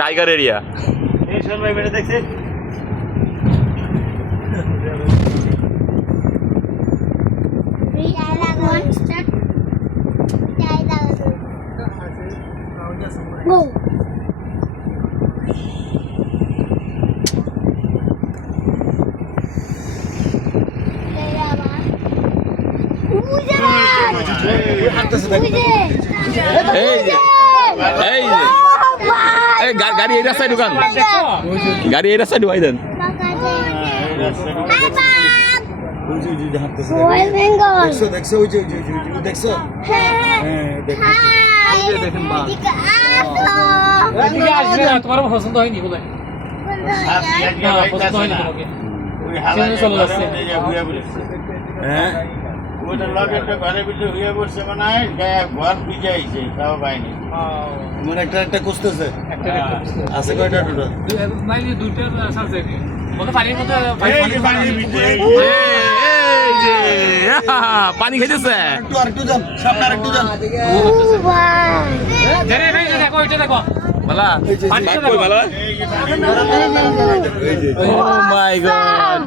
Tiger area. গাড়ি এই রাস্তায় ঢুকান, গাড়ি এই রাস্তায় ঢুকাই দেন। তোমার পছন্দ হয়নি বলে পছন্দ হয়নি তোমাকে চলে যাচ্ছে। ওইটা লগেরটা ঘরের ভিতরে হয়ে পড়ছে মনে হয়, ঘর ভিজে আইছে তাও পাইনি। মানে একটা কুস্তেছে আছে কয়টা টোটাল? দুইটা আছে মধ্যে পানির মধ্যে পানি খাইতেছে। আরেকটু যান সামনে, আরেকটু যান। দেখো এটা দেখো মালা পানিটা দেখো মালা। ও মাই গড।